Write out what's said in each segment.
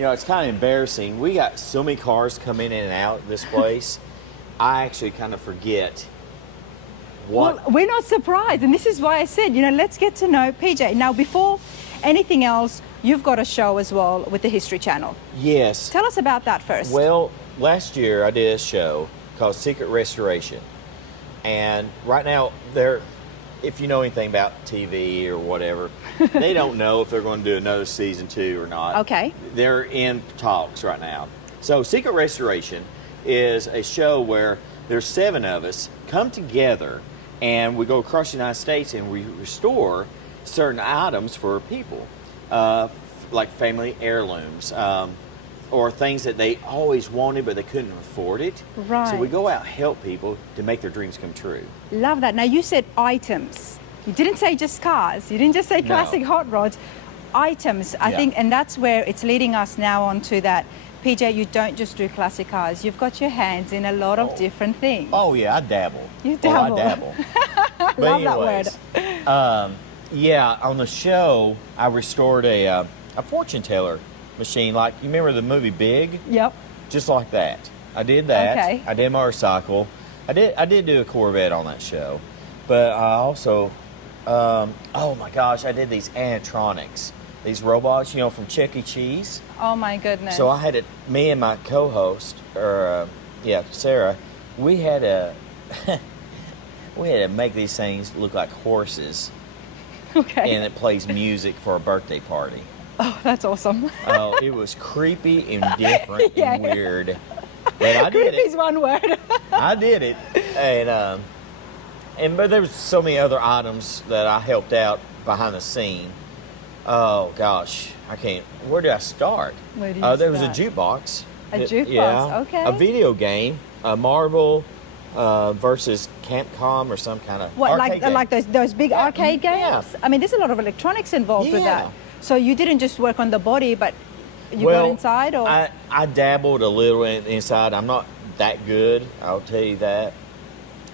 You know, it's kind of embarrassing. We got so many cars coming in and out this place. I actually kind of forget what. Well, we're not surprised, and this is why I said, you know, let's get to know PJ. Now, before anything else, you've got a show as well with the History Channel. Yes. Tell us about that first. Well, last year I did a show called Secret Restoration. And right now, if you know anything about TV or whatever, they don't know if they're going to do another season 2 or not. Okay. They're in talks right now. So Secret Restoration is a show where there's 7 of us come together and we go across the United States and we restore certain items for people, like family heirlooms, or things that they always wanted but they couldn't afford it. Right. So we go out and help people to make their dreams come true. Love that. Now, you said items. You didn't say just cars. You didn't just say classic hot rods. Items, I think, and that's where it's leading us now on to that. PJ, you don't just do classic cars. You've got your hands in a lot of different things. Oh, yeah, I dabble. You dabble. Oh, I dabble. Love that word. Yeah, on the show, I restored a fortune teller machine. Like, you remember the movie Big? Yep. Just like that. I did that. Okay. I did a motorcycle. I did do a Corvette on that show. But I also, oh my gosh, I did these animatronics. These robots, you know, from Chuck E. Cheese. Oh my goodness. So I had it, me and my co-host, Sarah, we had to make these things look like horses. Okay. And it plays music for a birthday party. Oh, that's awesome. Oh, it was creepy and different and weird. But I did Creepy's it. one word. I did it. But there was so many other items that I helped out behind the scene. Oh gosh, I can't. Where do I start? Where do you There was a start? jukebox. A jukebox, Yeah. okay. A video game, Marvel versus Capcom or some kind of What, arcade like game. those big arcade games? Yeah. I mean, there's a lot of electronics involved with Yeah. that. So you didn't just work on the body, but you Well, got inside, or? I dabbled a little inside. I'm not that good, I'll tell you that.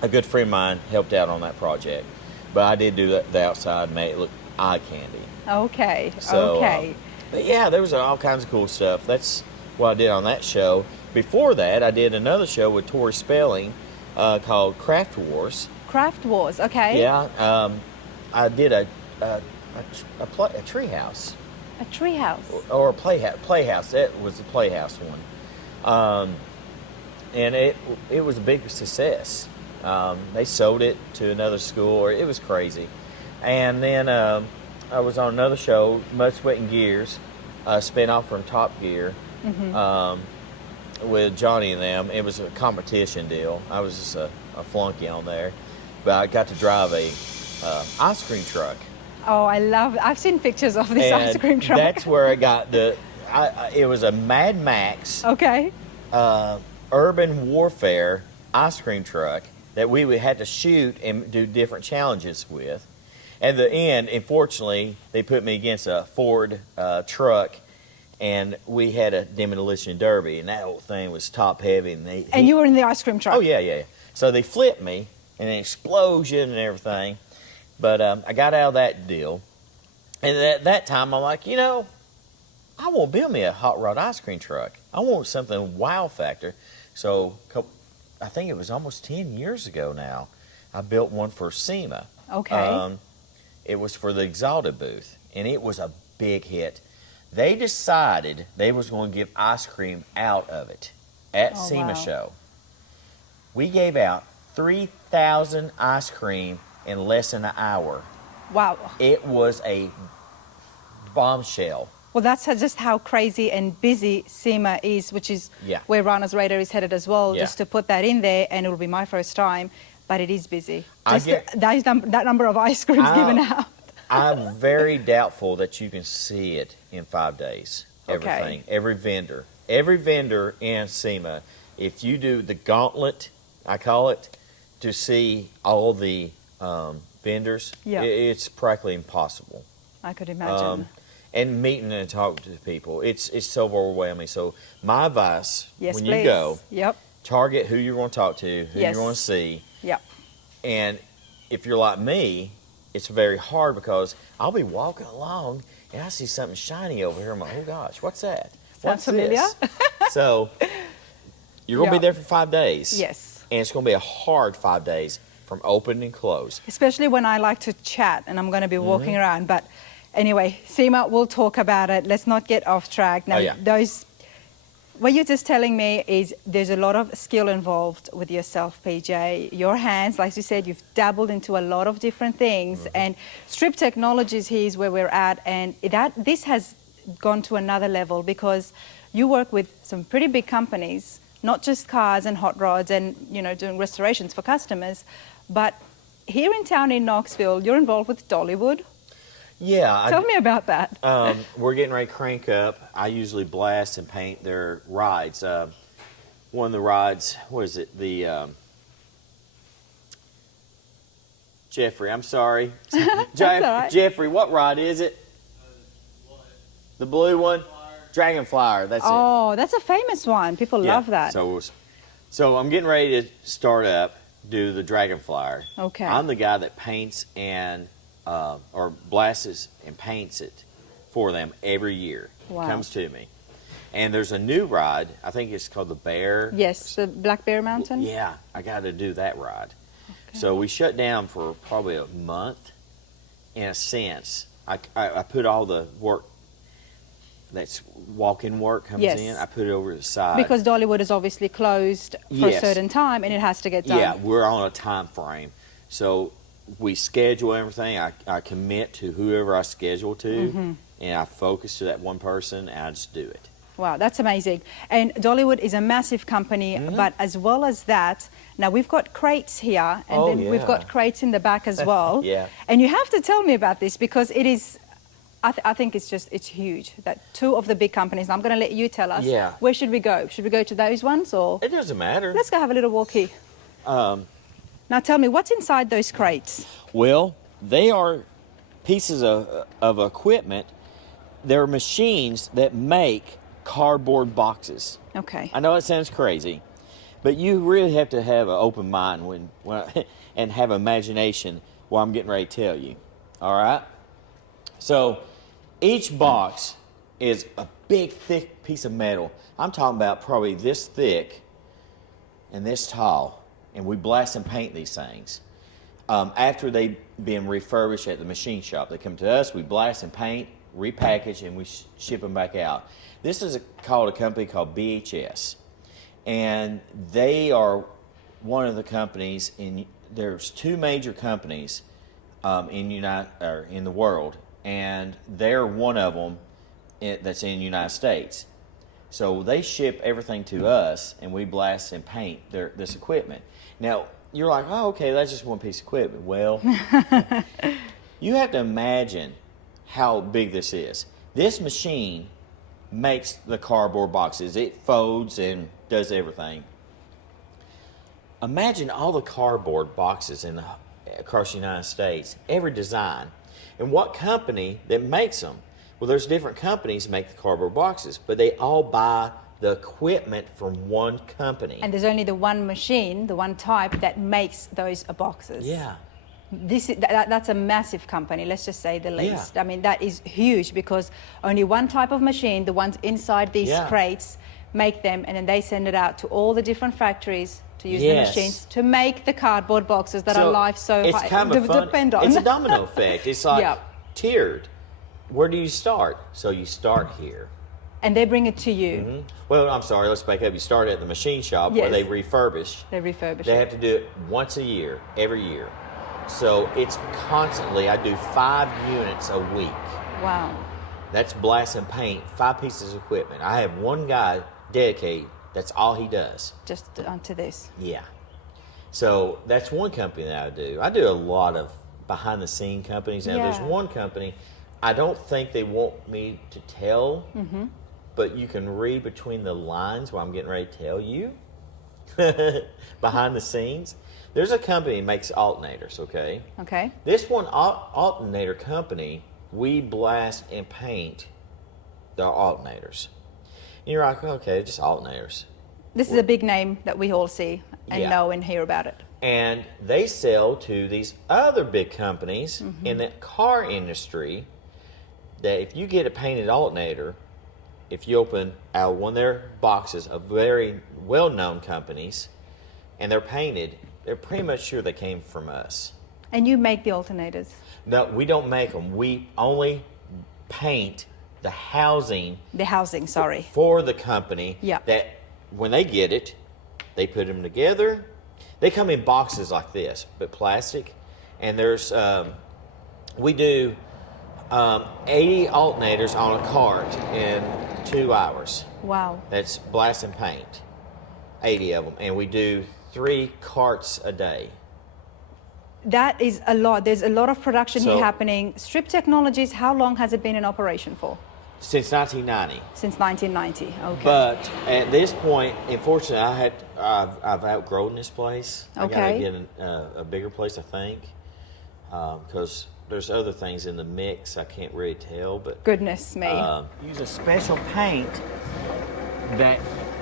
A good friend of mine helped out on that project, but I did do the outside, made it look eye candy. Okay. So, okay. But yeah, there was all kinds of cool stuff. That's what I did on that show. Before that, I did another show with Tori Spelling called Craft Wars. Craft Wars. Okay. Yeah, I did a tree house. A tree house. Or a playhouse. That was the playhouse one. And it was a big success. They sold it to another school. It was crazy. And then I was on another show, Mud, Sweat, and Gears, spin-off from Top Gear, with Johnny and them. It was a competition deal. I was just a flunky on there. But I got to drive a ice cream truck. Oh, I've seen pictures of this ice cream truck. That's where I got it was a Mad Max Okay. urban warfare ice cream truck that we had to shoot and do different challenges with. At the end, unfortunately, they put me against a Ford truck, and we had a demolition derby, and that whole thing was top heavy. And you were in the ice cream truck. Oh yeah. So they flipped me, and an explosion and everything. But I got out of that deal, and at that time, I'm like, you know, I won't build me a hot rod ice cream truck. I want something wow factor. So I think it was almost 10 years ago now, I built one for SEMA. Okay. It was for the Exalted booth, and it was a big hit. They decided they was going to give ice cream out of it at SEMA wow. show. We gave out 3,000 ice cream in less than an hour. Wow. It was a bombshell. Well, that's just how crazy and busy SEMA is, which is where Rana's Radar is headed as well. Yeah. Just to put that in there, and it will be my first time, but it is busy. That number of ice creams given out. I'm very doubtful that you can see it in 5 days. Everything, every vendor in SEMA. If you do the gauntlet, I call it, to see all the vendors, it's practically impossible. I could imagine. And meeting and talking to people, it's so overwhelming. So my advice, when please. you go, Yep. target who you're going to talk to, who you're going to see. Yep. And if you're like me, it's very hard because I'll be walking along and I see something shiny over here. I'm like, oh gosh, what's that? Sounds familiar. So you're going to be there for 5 days. Yes. And it's going to be a hard 5 days from open and close. Especially when I like to chat and I'm going to be walking around. But anyway, Seema, we'll talk about it. Let's not get off track. Now, what you're just telling me is there's a lot of skill involved with yourself, PJ. Your hands, like you said, you've dabbled into a lot of different things. And Strip Technologies here is where we're at. And this has gone to another level because you work with some pretty big companies, not just cars and hot rods and, you know, doing restorations for customers. But here in town in Knoxville, you're involved with Dollywood. Yeah. Tell me about that. We're getting ready to crank up. I usually blast and paint their rides. One of the rides, what is it? The Jeffrey, I'm sorry. Right. Jeffrey, what ride is it? The blue one? Dragon Flyer, that's it. Oh, that's a famous one. People love that. So I'm getting ready to start up, do the Dragon Flyer. Okay. I'm the guy that paints and or blasts and paints it for them every year. Wow. It comes to me. And there's a new ride, I think it's called the Bear. Yes, the Black Bear Mountain? Yeah, I got to do that ride. Okay. So we shut down for probably a month, in a sense. I put all the work that's walk-in work comes in, I put it over to the side. Because Dollywood is obviously closed for a certain time and it has to get done. Yeah, we're on a time frame. So we schedule everything. I commit to whoever I schedule to, and I focus to that one person, and I just do it. Wow, that's amazing. And Dollywood is a massive company, but as well as that, now we've got crates here, and we've got crates in the back as well. And you have to tell me about this because it is, I think it's huge. That two of the big companies, I'm going to let you tell us. Where should we go? Should we go to those ones or? It doesn't matter. Let's go have a little walkie. Now tell me, what's inside those crates? Well, they are pieces of equipment. They're machines that make cardboard boxes. Okay. I know it sounds crazy, but you really have to have an open mind when and have imagination while I'm getting ready to tell you. All right? So each box is a big, thick piece of metal. I'm talking about probably this thick and this tall. And we blast and paint these things. After they've been refurbished at the machine shop, they come to us, we blast and paint, repackage, and we ship them back out. This is called a company called BHS. And they are one of the companies, there's two major companies in the world, and they're one of them that's in the United States. So they ship everything to us, and we blast and paint this equipment. Now, you're like, oh, okay, that's just one piece of equipment. Well, you have to imagine how big this is. This machine makes the cardboard boxes. It folds and does everything. Imagine all the cardboard boxes across the United States, every design. And what company that makes them? Well, there's different companies that make the cardboard boxes, but they all buy the equipment from one company. And there's only the one machine, the one type that makes those boxes. Yeah. That's a massive company, let's just say the least. I mean, that is huge because only one type of machine, the ones inside these crates, make them, and then they send it out to all the different factories to use the machines to make the cardboard boxes that our life so high kind of depend on. It's a domino effect. It's like tiered. Where do you start? So you start here. And they bring it to you. Well, I'm sorry, let's back up. You start at the machine shop where they refurbish. They refurbish. They have to do it once a year, every year. So it's constantly, I do 5 units a week. Wow. That's blast and paint, 5 pieces of equipment. I have one guy dedicated, that's all he does. Just onto this. Yeah. So that's one company that I do. I do a lot of behind the scene companies. Now there's one company, I don't think they want me to tell, but you can read between the lines while I'm getting ready to tell you. Behind the scenes. There's a company that makes alternators, okay? Okay. This one alternator company, we blast and paint the alternators. And you're like, okay, just alternators. This is a big name that we all see and know and hear about it. And they sell to these other big companies in the car industry that if you get a painted alternator, if you open out one of their boxes of very well-known companies, and they're painted, they're pretty much sure they came from us. And you make the alternators? No, we don't make them. We only paint the housing. The housing, sorry. For the company. Yeah. That when they get it, they put them together. They come in boxes like this, but plastic. And there's, we do 80 alternators on a cart in 2 hours. Wow. That's blast and paint, 80 of them. And we do 3 carts a day. That is a lot. There's a lot of production So- here happening. Strip Technologies, how long has it been in operation for? Since 1990. Since 1990, okay. But at this point, unfortunately, I've outgrown this place. I gotta Okay. get a bigger place, I think, because there's other things in the mix I can't really tell. But Goodness me. use a special paint that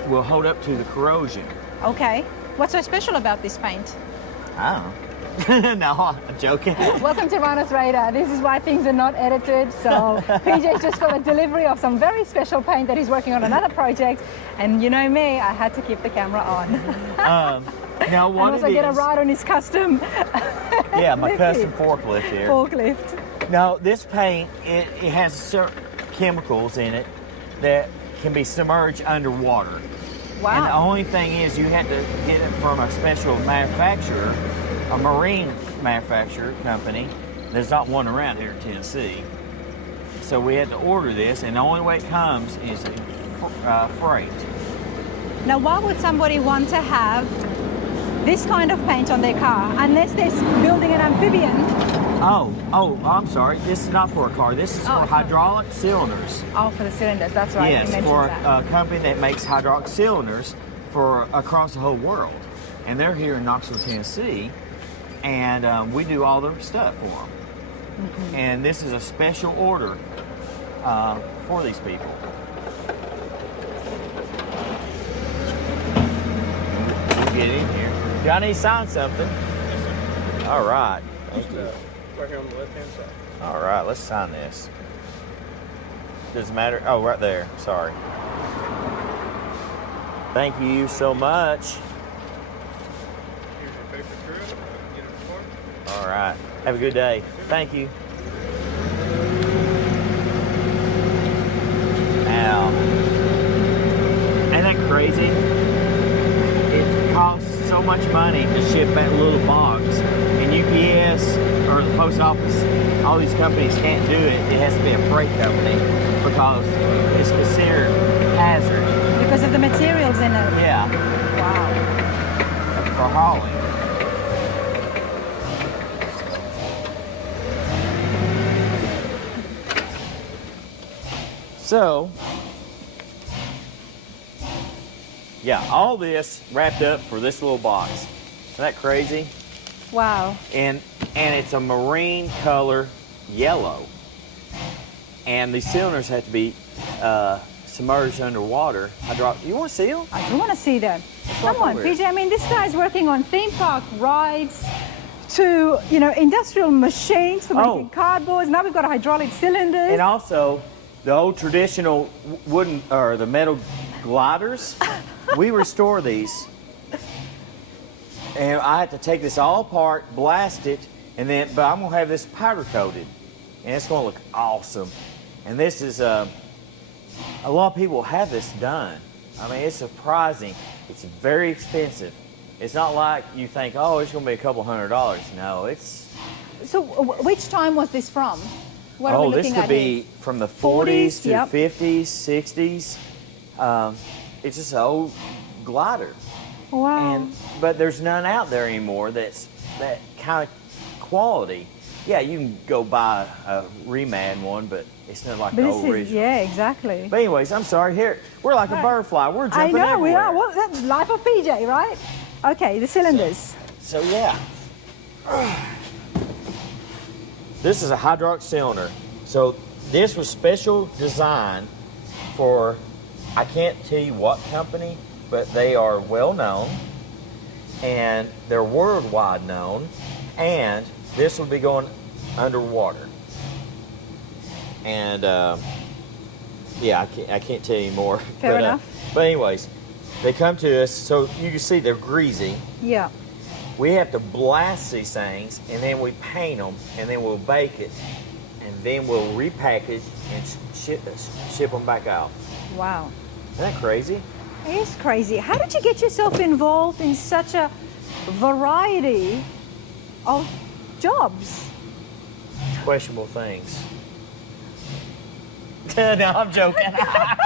will hold up to the corrosion. Okay. What's so special about this paint? I don't know. No, I'm joking. Welcome to Rhinos Radar. This is why things are not edited. So PJ's just got a delivery of some very special paint that he's working on another project. And you know me, I had to keep the camera on. Now, what and also get a ride on his custom Yeah, my lifty custom forklift here. forklift. No, this paint, it has certain chemicals in it that can be submerged underwater. Wow. And the only thing is you had to get it from a special manufacturer, a marine manufacturer company. There's not one around here in Tennessee. So we had to order this, and the only way it comes is freight. Now, why would somebody want to have this kind of paint on their car unless they're building an amphibian? Oh, I'm sorry. This is not for a car. This is Oh, for it's not. hydraulic cylinders. Oh, for the cylinders, that's right. you Yes, mentioned for that. a company that makes hydraulic cylinders for across the whole world. And they're here in Knoxville, Tennessee, and we do all their stuff for them. Mm-hmm. And this is a special order for these people. We'll get in here. Do I need to sign something? All right. Thank you. Right here on the left-hand side. All right, let's sign this. Does it matter? Oh, right there. Sorry. Thank you so much. Here's your paper trail. Get it started. All right. Have a good day. Thank you. Now, ain't that crazy? It costs so much money to ship that little box, and UPS or the post office, all these companies can't do it. It has to be a freight company because it's considered hazard. Because of the materials in it. Yeah, Wow. for hauling. So, yeah, all this wrapped up for this little box. Isn't that crazy? Wow. And it's a marine color yellow. And these cylinders have to be submerged underwater. You want to see them? I do want to see them. walk Come on, over here. PJ. I mean, this guy's working on theme park rides to, you know, industrial machines for making cardboards. Now we've got hydraulic cylinders. And also, the old traditional wooden or the metal gliders, we restore these. And I had to take this all apart, blast it, and then, but I'm gonna have this powder coated, and it's gonna look awesome. And this is, a lot of people have this done. I mean, it's surprising. It's very expensive. It's not like you think, oh, it's gonna be a couple $100. No, it's. So, which time was this from? What are we This looking could at be here? from the 40s to yep. 50s, 60s. It's just an old glider. Wow. But there's none out there anymore that's that kind of quality. Yeah, you can go buy a remad one, but it's not like But the this is, original. yeah, exactly. But anyways, I'm sorry. Here, we're like a butterfly. We're I jumping know, we everywhere. are. Well, that's life of PJ, right? Okay, the cylinders. So yeah. This is a hydraulic cylinder. So this was special design for, I can't tell you what company, but they are well known and they're worldwide known, and this will be going underwater. And Yeah, I can't tell you more. Fair enough. But anyways, they come to us, so you can see they're greasy. Yeah. We have to blast these things, and then we paint them, and then we'll bake it, and then we'll repackage and ship them back out. Wow. Isn't that crazy? It is crazy. How did you get yourself involved in such a variety of jobs? Questionable things. No, I'm joking. How?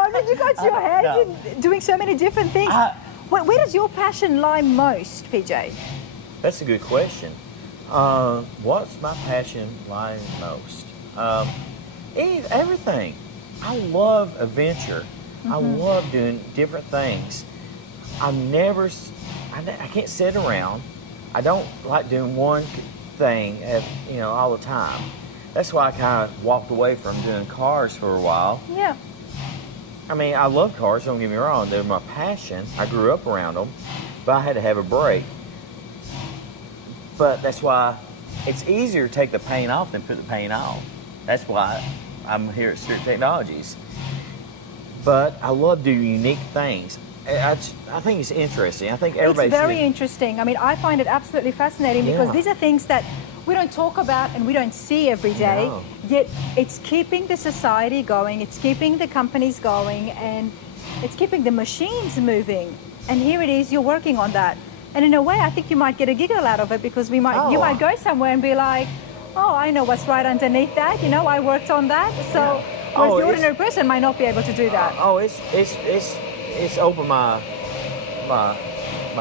I mean, you got your hands in doing so many different things. Where does your passion lie most, PJ? That's a good question. What's my passion lying most? Everything. I love adventure. I love doing different things. I can't sit around. I don't like doing one thing all the time. That's why I kind of walked away from doing cars for a while. Yeah. I mean, I love cars, don't get me wrong. They're my passion. I grew up around them, but I had to have a break. But that's why it's easier to take the paint off than put the paint on. That's why I'm here at Strip Technologies. But I love doing unique things. I think it's interesting. I think everybody It's very interesting. I mean, I find it absolutely fascinating because these are things that we don't talk about and we don't see every day. No. Yet it's keeping the society going, it's keeping the companies going, and it's keeping the machines moving. And here it is, you're working on that. And in a way, I think you might get a giggle out of it because you might go somewhere and be like, oh, I know what's right underneath that. I worked on that. So whereas the ordinary person might not be able to do that. It's opened my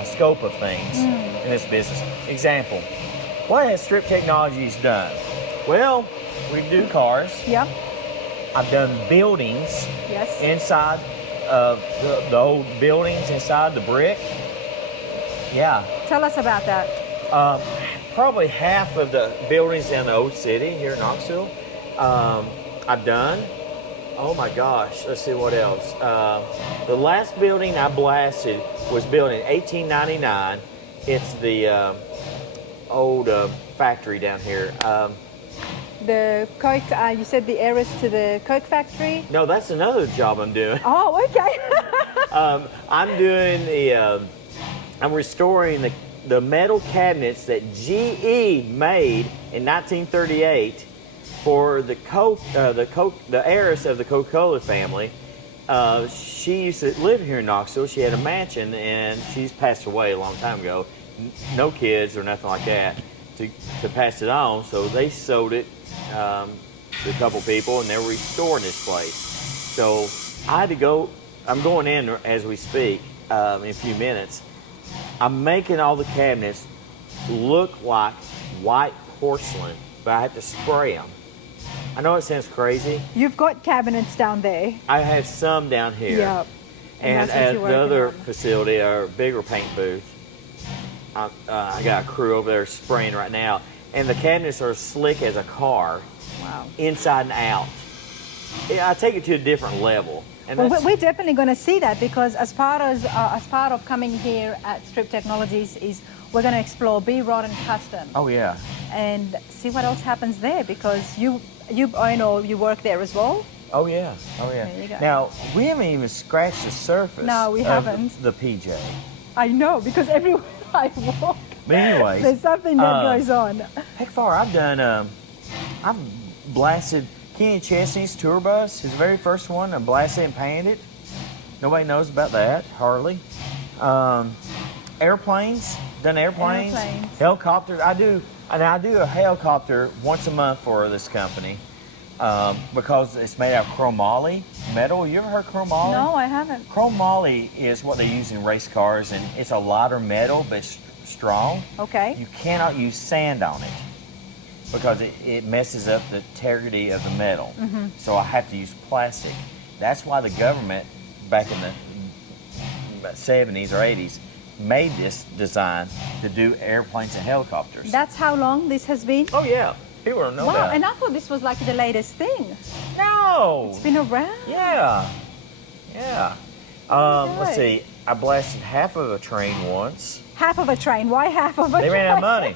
scope of things in this business. Example, what has Strip Technologies done? Well, we do cars. Yeah. I've done buildings. Yes. Inside of the old buildings, inside the brick. Yeah. Tell us about that. Probably half of the buildings in the old city here in Knoxville, I've done. Oh my gosh, let's see what else. The last building I blasted was built in 1899. It's the old factory down here. The Coke, you said the heiress to the Coke factory? No, that's another job I'm doing. Oh, okay. I'm doing I'm restoring the metal cabinets that GE made in 1938 for the heiress of the Coca-Cola family. She used to live here in Knoxville. She had a mansion, and she's passed away a long time ago. No kids or nothing like that to pass it on. So they sold it to a couple people, and they're restoring this place. So I had to go. I'm going in as we speak in a few minutes. I'm making all the cabinets look like white porcelain, but I have to spray them. I know it sounds crazy. You've got cabinets down there. I have some down here. Yep. And at the other facility, our bigger paint booth, I got a crew over there spraying right now. And the cabinets are slick as a car. Wow. Inside and out. I take it to a different level. And well, we're definitely going to see that because as part of coming here at Strip Technologies is we're going to explore B-Rod and Custom. Oh yeah. And see what else happens there because you own or you work there as well. Oh yeah. Oh yeah. There you go. Now we haven't even scratched the surface. No, we haven't. The PJ. I know because everywhere I walk, but anyways, there's something that goes on. Heck, far I've done. I've blasted Kenny Chesney's tour bus, his very first one. I blasted and painted it. Nobody knows about that, hardly. Airplanes, done airplanes. Helicopters. I do a helicopter once a month for this company because it's made out of chromoly metal. You ever heard chromoly? No, I haven't. Chromoly is what they use in race cars, and it's a lighter metal, but it's strong. Okay. You cannot use sand on it because it messes up the integrity of the metal. Mm-hmm. So I have to use plastic. That's why the government back in the 70s or 80s made this design to do airplanes and helicopters. That's how long this has been? Oh yeah, people don't know wow, that. and I thought this was like the latest thing. No! It's been around? Yeah, yeah. Let's see, I blasted half of a train once. Half of a train? Why half of a train? They ran out of money.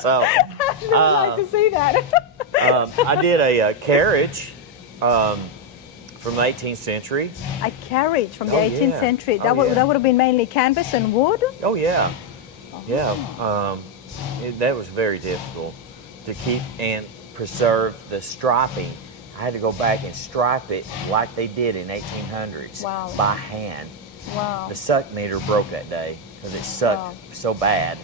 So, I'd really like to see that. I did a carriage from the 18th century. A carriage from the Oh, 18th yeah. century. Oh, That would yeah. that would have been mainly canvas and wood. Oh yeah, yeah. That was very difficult to keep and preserve the striping. I had to go back and stripe it like they did in 1800s Wow. by hand. Wow. The suck meter broke that day because it sucked so bad.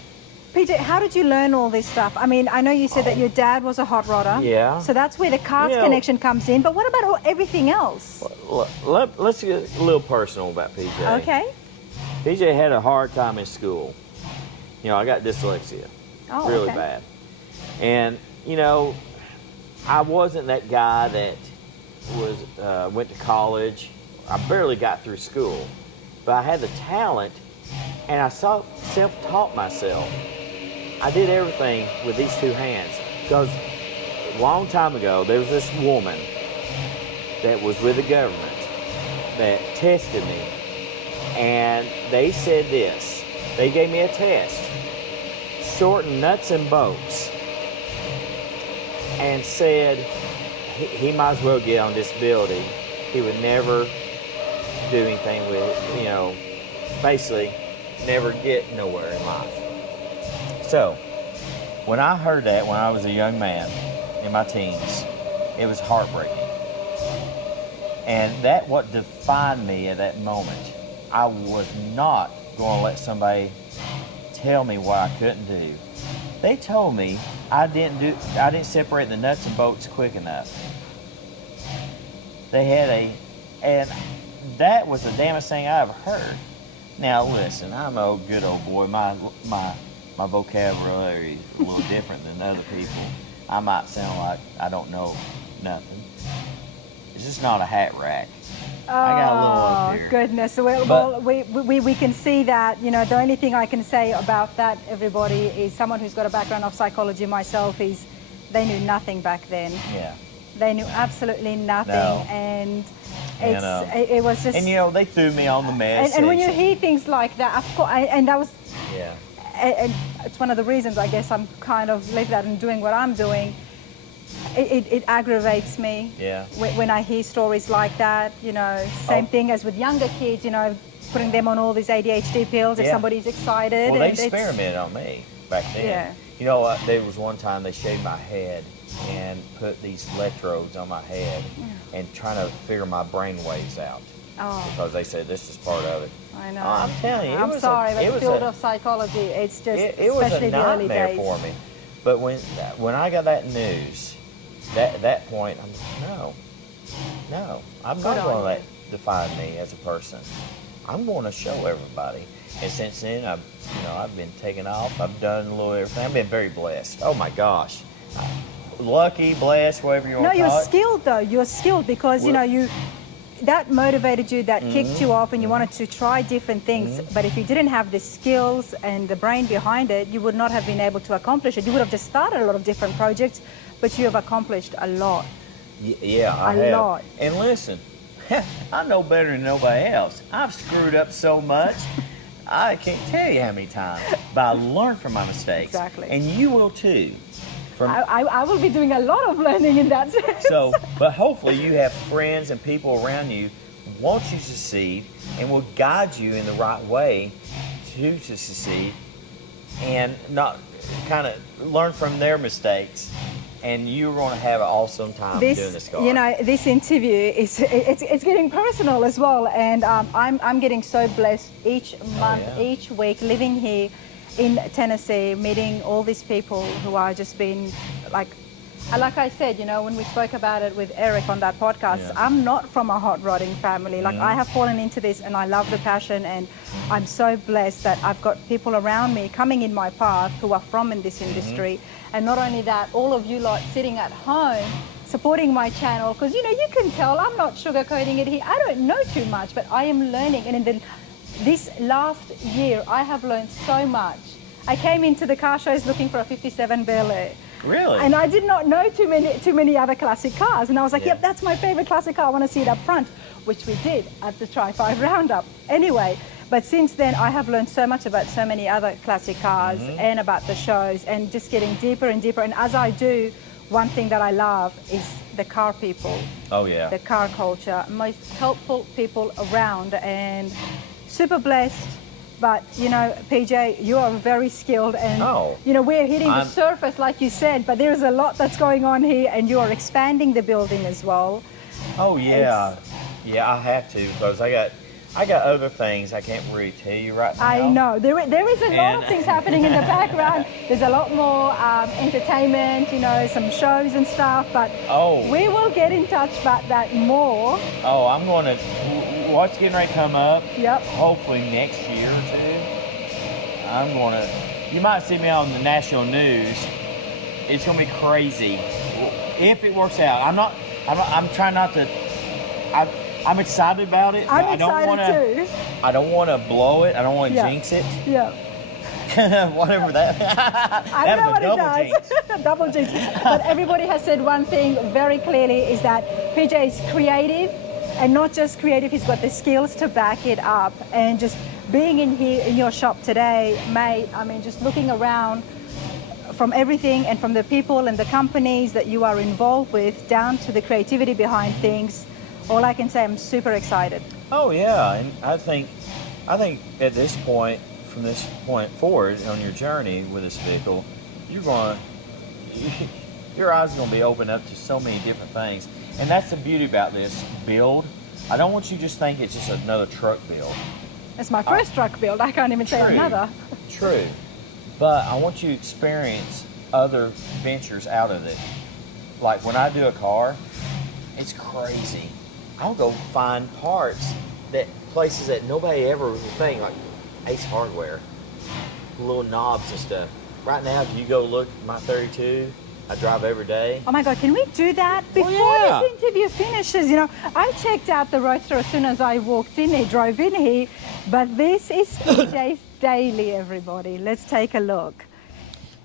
PJ, how did you learn all this stuff? I mean, I know you said that your dad was a hot rodder. Yeah. So that's where the cards You know- connection comes in. But what about everything else? Let's get a little personal about PJ. Okay. PJ had a hard time in school. You know, I got dyslexia, Oh, really okay. bad. And, you know, I wasn't that guy that was went to college. I barely got through school. But I had the talent, and I self-taught myself. I did everything with these two hands. Because a long time ago, there was this woman that was with the government that tested me. And they said this. They gave me a test, sorting nuts and bolts, and said he might as well get on disability. He would never do anything with, you know, basically never get nowhere in life. So, when I heard that when I was a young man in my teens, it was heartbreaking. And that what defined me at that moment. I was not going to let somebody tell me what I couldn't do. They told me I didn't separate the nuts and bolts quick enough. They had and that was the damnest thing I ever heard. Now listen, I'm a good old boy. My vocabulary is a little different than other people. I might sound like I don't know nothing. It's just not a hat rack. I got a little up here. Goodness. Well, we can see that, you know, the only thing I can say about that, everybody, is someone who's got a background of psychology myself, is they knew nothing back then. Yeah. They knew absolutely nothing. No. And And, it was just... And you know, they threw me on the mess. And when you hear things like that, of course, and that was... Yeah. And it's one of the reasons, I guess, I'm kind of left out and doing what I'm doing. It aggravates me. Yeah. When I hear stories like that, you know, same thing as with younger kids, you know, putting them on all these ADHD pills if Yeah. somebody's excited. Well, they and it's- experimented on me back then. Yeah. You know, there was one time they shaved my head and put these electrodes on my head and trying to figure my brain waves out. Oh. Because they said this is part of it. I know. Oh, I'm telling you, I'm sorry, but the field of psychology, it's just, it was especially a the early nightmare days. for me. But when I got that news, that point, I'm like, no, I'm Good not on going to you. let define me as a person. I'm going to show everybody. And since then, I've been taking off. I've done a little everything. I've been very blessed. Oh my gosh, lucky, blessed, whatever you want No, to you're call it. skilled though. You're skilled because you know that motivated you, that kicked you off, and you wanted to try different things. But if you didn't have the skills and the brain behind it, you would not have been able to accomplish it. You would have just started a lot of different projects, but you have accomplished a lot. Yeah, I A have. lot. And listen, I know better than nobody else. I've screwed up so much. I can't tell you how many times, but I learn from my mistakes. Exactly. And you will too. I will be doing a lot of learning in that sense. So, but hopefully you have friends and people around you who want you to succeed and will guide you in the right way to succeed, and not kind of learn from their mistakes. And you're going to have an awesome time doing this card. You know, this interview it's getting personal as well, and I'm getting so blessed each month, each week, living here in Tennessee, meeting all these people who are just being like I said, you know, when we spoke about it with Eric on that podcast, I'm not from a hot rodding family. Like I have fallen into this, and I love the passion, and I'm so blessed that I've got people around me coming in my path who are from in this industry. And not only that, all of you lot sitting at home supporting my channel, because you know, you can tell I'm not sugarcoating it here. I don't know too much, but I am learning. And in this last year, I have learned so much. I came into the car shows looking for a 57 Bel Air. Really? And I did not know too many other classic cars. And I was like, yep, that's my favorite classic car. I want to see it up front, which we did at the Tri-5 Roundup. Anyway, but since then, I have learned so much about so many other classic cars and about the shows, and just getting deeper and deeper. And as I do, one thing that I love is the car people, Oh yeah. the car culture, most helpful people around, and super blessed. But you know, PJ, you are very skilled, and you know, we're hitting the surface like you said, but there's a lot that's going on here, and you are expanding the building as well. Oh yeah. Yeah, I have to, because I got other things I can't really tell you right now. I know. There is a lot of things happening in the background. There's a lot more entertainment, you know, some shows and stuff, but we will get in touch about that more. Oh, I'm going to, what's getting ready to come up, Yep. hopefully next year or two, I'm going to, you might see me on the national news. It's going to be crazy. If it works out, I'm trying not to, I'm excited about it. I'm excited too. I don't want to blow it. I don't want to jinx it. Yeah. Whatever that. I don't know what it does. Double jinx. But everybody has said one thing very clearly, is that PJ is creative, and not just creative, he's got the skills to back it up. And just being in here in your shop today, mate, I mean, just looking around from everything and from the people and the companies that you are involved with down to the creativity behind things, all I can say, I'm super excited. Oh yeah, and I think at this point, from this point forward on your journey with this vehicle, your eyes are going to be opened up to so many different things, and that's the beauty about this build. I don't want you to just think it's just another truck build. It's my first truck build. I can't even say another. True, but I want you to experience other ventures out of it. Like when I do a car, it's crazy. I'll go find parts places that nobody ever would think, like Ace Hardware, little knobs and stuff. Right now, if you go look at my 32, I drive every day. Oh my God, can we do that before this interview finishes? You know, I checked out the Roadster as soon as I walked in here, drove in here, but this is PJ's daily, everybody. Let's take a look.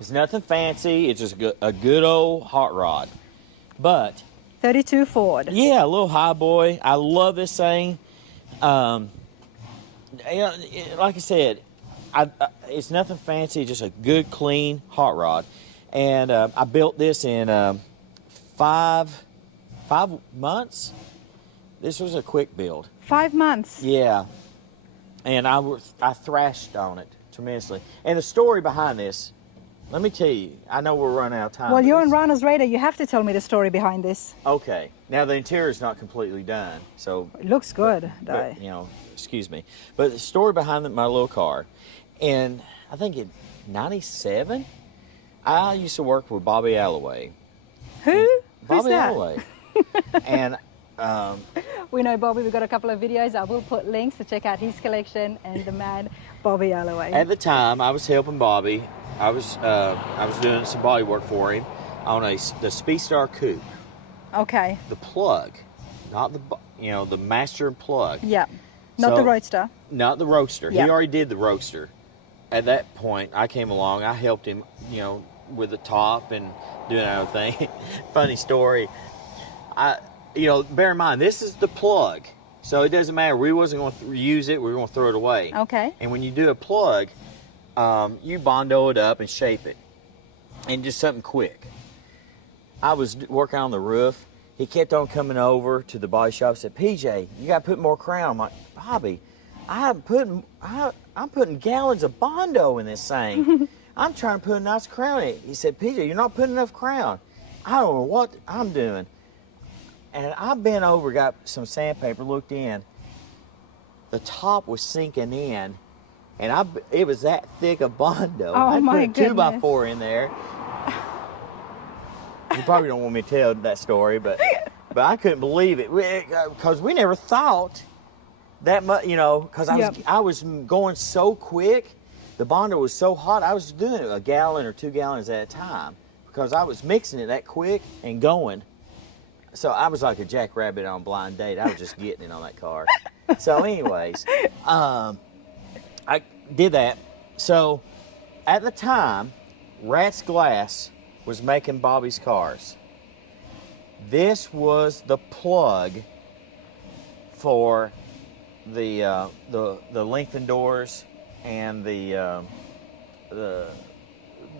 It's nothing fancy. It's just a good old hot rod, but 32 Ford. Yeah, a little high boy. I love this thing. You know, like I said, it's nothing fancy, just a good, clean hot rod. And I built this in 5 months. This was a quick build. 5 months? Yeah. And I thrashed on it tremendously. And the story behind this, let me tell you, I know we're running out of time. Well, you're on Rana's radar. You have to tell me the story behind this. Okay. Now, the interior is not completely done, so... It looks good, but, you know, excuse me. But the story behind my little car, and I think in 97, I used to work with Bobby Alloway. Who? Bobby Who's that? Alloway. And... we know Bobby. We've got a couple of videos. I will put links to check out his collection and the man, Bobby Alloway. At the time, I was helping Bobby. I was doing some body work for him on the Speedstar Coupe. Okay. The plug, not the master plug. Yeah. Not the Roadster. Not the Roadster. Yeah. He already did the Roadster. At that point, I came along. I helped him, you know, with the top and doing other thing. Funny story. You know, bear in mind, this is the plug. So it doesn't matter. We wasn't going to use it. We were going to throw it away. Okay. And when you do a plug, you Bondo it up and shape it. And just something quick. I was working on the roof. He kept on coming over to the body shop and said, PJ, you got to put more crown. I'm like, Bobby, I'm putting gallons of Bondo in this thing. I'm trying to put a nice crown in it. He said, PJ, you're not putting enough crown. I don't know what I'm doing. And I bent over, got some sandpaper, looked in. The top was sinking in, and it was that thick of Bondo. Oh, my goodness. I put a 2x4 in there. You probably don't want me to tell that story, but I couldn't believe it because we never thought that much, you know, because I was going so quick. The Bondo was so hot. I was doing a gallon or 2 gallons at a time because I was mixing it that quick and going. So I was like a jackrabbit on a blind date. I was just getting it on that car. So anyways, I did that. So at the time, Rat's Glass was making Bobby's cars. This was the plug for the lengthened doors and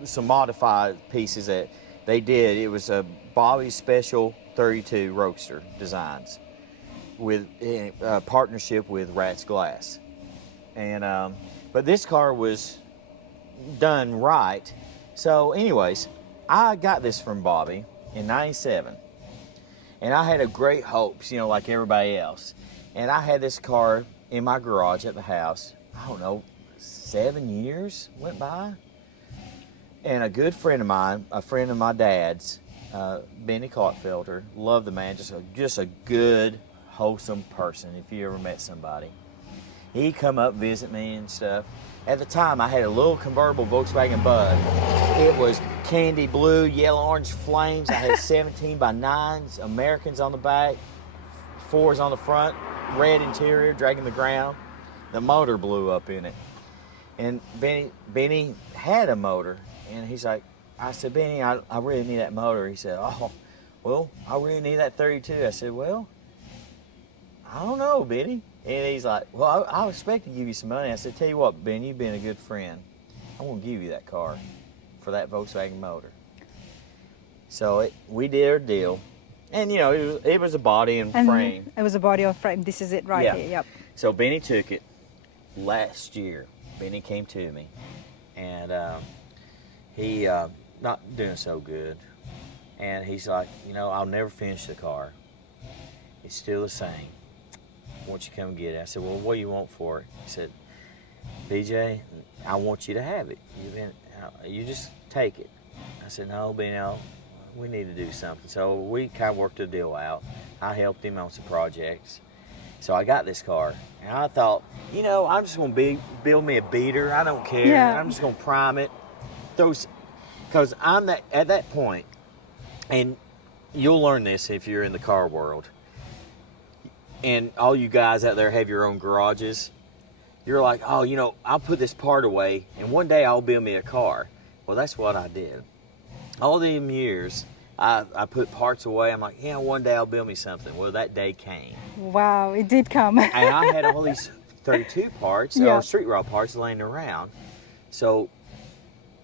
some modified pieces that They did. It was a Bobby Special 32 Roadster Designs with partnership with Rat's Glass. And but this car was done right. So anyways, I got this from Bobby in 97. And I had a great hopes, you know, like everybody else. And I had this car in my garage at the house. I don't know, 7 years went by. And a good friend of mine, a friend of my dad's, Benny Clockfelter, loved the man, just a good, wholesome person if you ever met somebody. He'd come up, visit me and stuff. At the time, I had a little convertible Volkswagen Bug. It was candy blue, yellow, orange flames. I had 17 by 9s, Americans on the back, 4s on the front, red interior, dragging the ground. The motor blew up in it. And Benny had a motor, and he's like, I said, Benny, I really need that motor. He said, oh, well, I really need that 32. I said, well, I don't know, Benny. And he's like, well, I expect to give you some money. I said, tell you what, Ben, you've been a good friend. I'm going to give you that car for that Volkswagen motor. So we did our deal. And, you know, it was a body and frame. It was a body or frame. This is it right here, yep. So Benny took it last year. Benny came to me. And he not doing so good. And he's like, you know, I'll never finish the car. It's still the same. Won't you come get it? I said, well, what do you want for it? He said, BJ, I want you to have it. You just take it. I said, no, Benno, we need to do something. So we kind of worked a deal out. I helped him on some projects. So I got this car. And I thought, you know, I'm just going to build me a beater. I don't care. Yeah. I'm just going to prime it. Because I'm at that point, and you'll learn this if you're in the car world, and all you guys out there have your own garages, you're like, oh, you know, I'll put this part away, and one day I'll build me a car. Well, that's what I did. All them years, I put parts away. I'm like, yeah, one day I'll build me something. Well, that day came. Wow, it did come. And I had all these 32 parts, or street rod parts laying around. So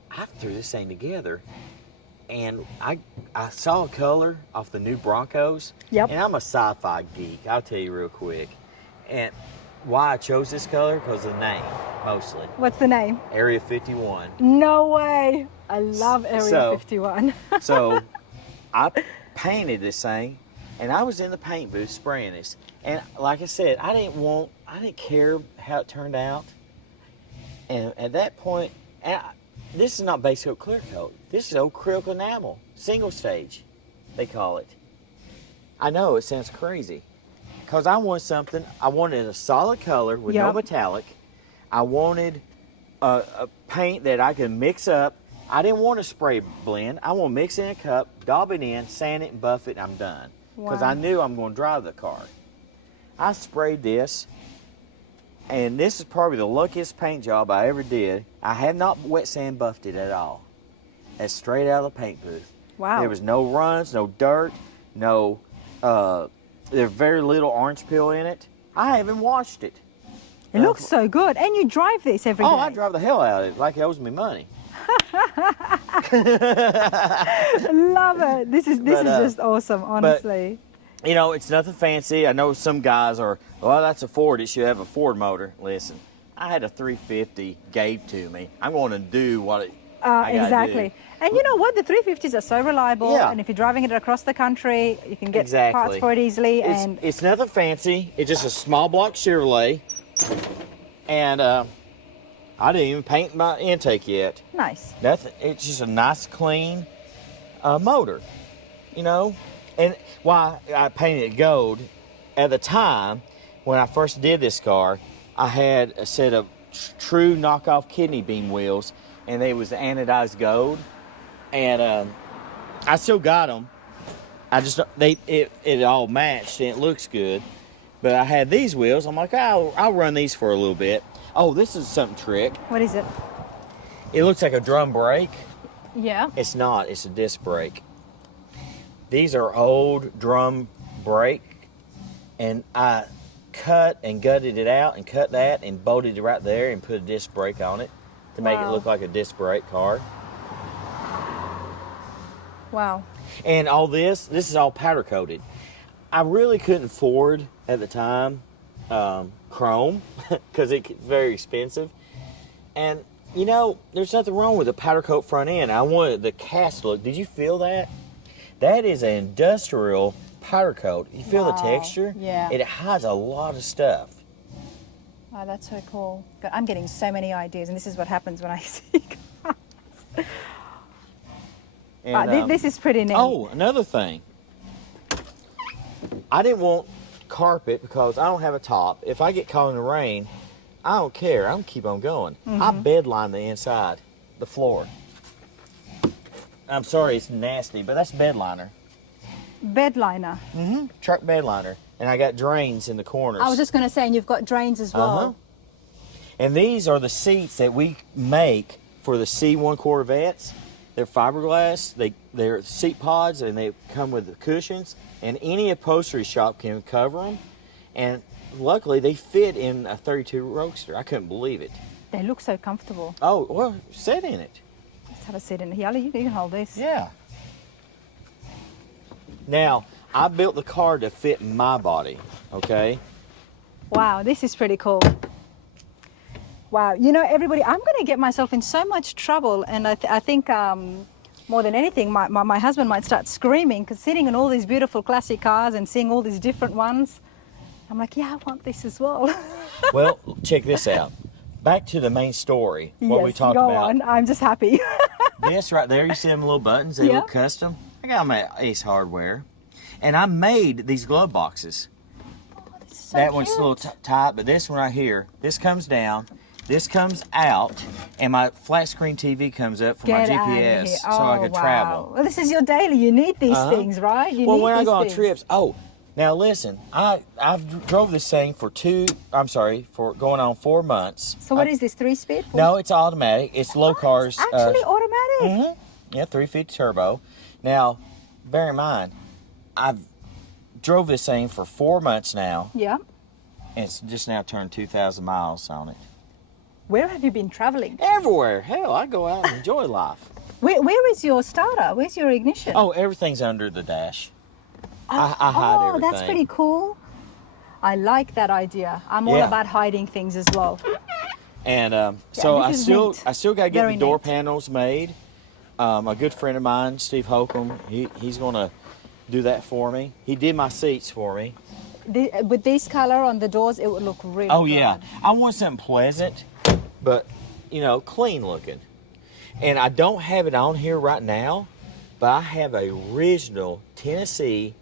I threw this thing together. And I saw a color off the new Broncos. Yep. And I'm a sci-fi geek, I'll tell you real quick. And why I chose this color? Because of the name, mostly. What's the name? Area 51. No way. I love Area 51. So I painted this thing, and I was in the paint booth spraying this. And like I said, I didn't care how it turned out. And at that point, this is not base coat clear coat. This is acrylic enamel, single stage, they call it. I know it sounds crazy, because I wanted a solid color with no metallic. I wanted a paint that I could mix up. I didn't want a spray blend. I want to mix it in a cup, daub it in, sand it, and buff it, and I'm done. Because I knew I'm going to drive the car. I sprayed this. And this is probably the luckiest paint job I ever did. I have not wet sand buffed it at all. That's straight out of the paint booth. Wow. There was no runs, no dirt, there's very little orange peel in it. I haven't washed it. It looks so good. And you drive this every day. Oh, I drive the hell out of it like it owes me money. Love it. This is just awesome, honestly. But, you know, it's nothing fancy. I know some guys are, well, that's a Ford. It should have a Ford motor. Listen, I had a 350 gave to me. I'm going to do what I gotta exactly. do. And you know what? The 350s are so reliable. Yeah. And if you're driving it across the country, you can get Exactly. parts for it easily. It's nothing fancy. It's just a small block Chevrolet. And I didn't even paint my intake yet. Nice. Nothing. It's just a nice, clean motor, you know. And why I painted it gold, at the time when I first did this car, I had a set of true knockoff kidney beam wheels, and they was anodized gold, and I still got them. It all matched and it looks good, but I had these wheels. I'm like, I'll run these for a little bit. Oh, this is something trick. What is it? It looks like a drum brake. Yeah. It's not. It's a disc brake. These are old drum brake, and I cut and gutted it out and cut that and bolted it right there and put a disc brake on it to make it look like a disc brake car. Wow. And all this is all powder coated. I really couldn't afford at the time chrome because it's very expensive. And you know, there's nothing wrong with a powder coat front end. I wanted the cast look. Did you feel that? That is an industrial powder coat. You feel the texture? Yeah. It hides a lot of stuff. Oh, that's so cool. God, I'm getting so many ideas, and this is what happens when I see cars. And, This is pretty neat. Oh, another thing. I didn't want carpet because I don't have a top. If I get caught in the rain, I don't care. I'm gonna keep on going. I bed line the inside, the floor. I'm sorry, it's nasty, but that's bed liner. Bed liner. Truck bed liner. And I got drains in the corners. I was just going to say, and you've got drains as well. And these are the seats that we make for the C1 Corvettes. They're fiberglass. They're seat pods, and they come with the cushions. And any upholstery shop can cover them. And luckily, they fit in a 32 Roadster. I couldn't believe it. They look so comfortable. Oh, well, sit in it. Let's have a sit in here. You can hold this. Yeah. Now, I built the car to fit my body, okay? Wow, this is pretty cool. Wow, you know, everybody, I'm going to get myself in so much trouble, and I think more than anything, my husband might start screaming because sitting in all these beautiful classic cars and seeing all these different ones, I'm like, yeah, I want this as well. Well, check this out. Back to the main story, what we talked go about. on. I'm just happy. This right there, you see them little buttons? They look custom. I got them at Ace Hardware. And I made these glove boxes. Oh, this is so that cute. one's a little tight, but this one right here, this comes down, this comes out, and my flat screen TV comes up for my Get out of GPS here. so I can travel. Well, this is your daily. You need these things, right? You Well, need when I these go on things. trips, now listen, I've drove this thing for going on 4 months. So what is this, 3-speed? No, it's automatic. It's low cars. Actually automatic? Yeah, 350 turbo. Now, bear in mind, I've drove this thing for 4 months now. Yeah. And it's just now turned 2,000 miles on it. Where have you been traveling? Everywhere. Hell, I go out and enjoy life. Where is your starter? Where's your ignition? Oh, everything's under the dash. I hide everything. That's pretty cool. I like that idea. I'm all about hiding things as well. And so I this is still neat. got to get Very the door neat. panels made. A good friend of mine, Steve Holcomb, he's going to do that for me. He did my seats for me. With this color on the doors, it would look really Oh, good. yeah. I want something pleasant, but, clean looking. And I don't have it on here right now, but I have a original Tennessee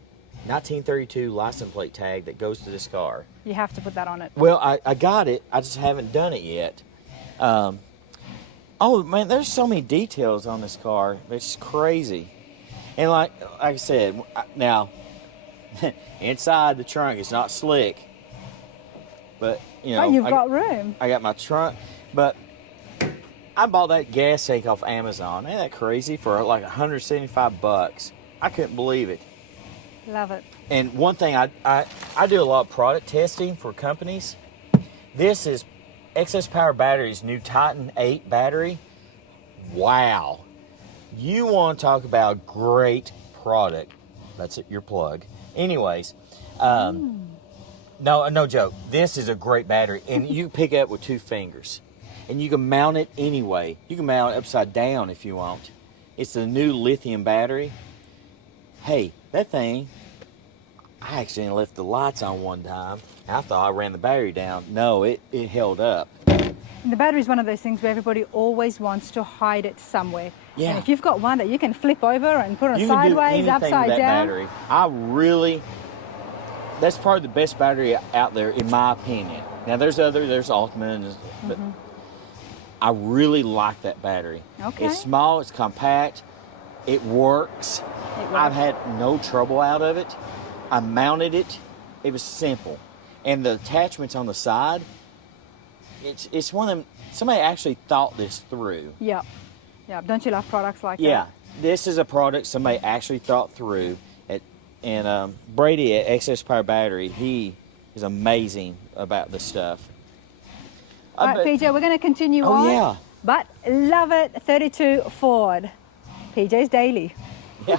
1932 license plate tag that goes to this car. You have to put that on it. Well, I got it. I just haven't done it yet. Oh, man, there's so many details on this car. It's crazy. And like I said, now, inside the trunk, it's not slick. But, you've got room. I got my trunk. But I bought that gas tank off Amazon. Ain't that crazy? For like $175. I couldn't believe it. Love it. And one thing, I do a lot of product testing for companies. This is Excess Power Battery's new Titan 8 battery. Wow. You want to talk about great product. That's your plug. Anyways, no joke. This is a great battery. And you can pick it up with 2 fingers. And you can mount it anyway. You can mount it upside down if you want. It's the new lithium battery. Hey, that thing, I accidentally left the lights on one time. I thought I ran the battery down. No, it held up. The battery is one of those things where everybody always wants to hide it somewhere. Yeah. And if you've got one that you can flip over and put on You can do sideways, anything upside with that down. battery. That's probably the best battery out there in my opinion. Now there's Altman, but I really like that battery. Okay. It's small, it's compact, it works. I've had no trouble out of it. I mounted it. It was simple. And the attachments on the side, it's one of them, somebody actually thought this through. Yeah. Yeah. Don't you love products like Yeah, that? this is a product somebody actually thought through. And Brady at Excess Power Battery, he is amazing about this stuff. All right, PJ, we're going to continue on. Oh, yeah. But love it, 32 Ford. PJ's Daily. Yeah.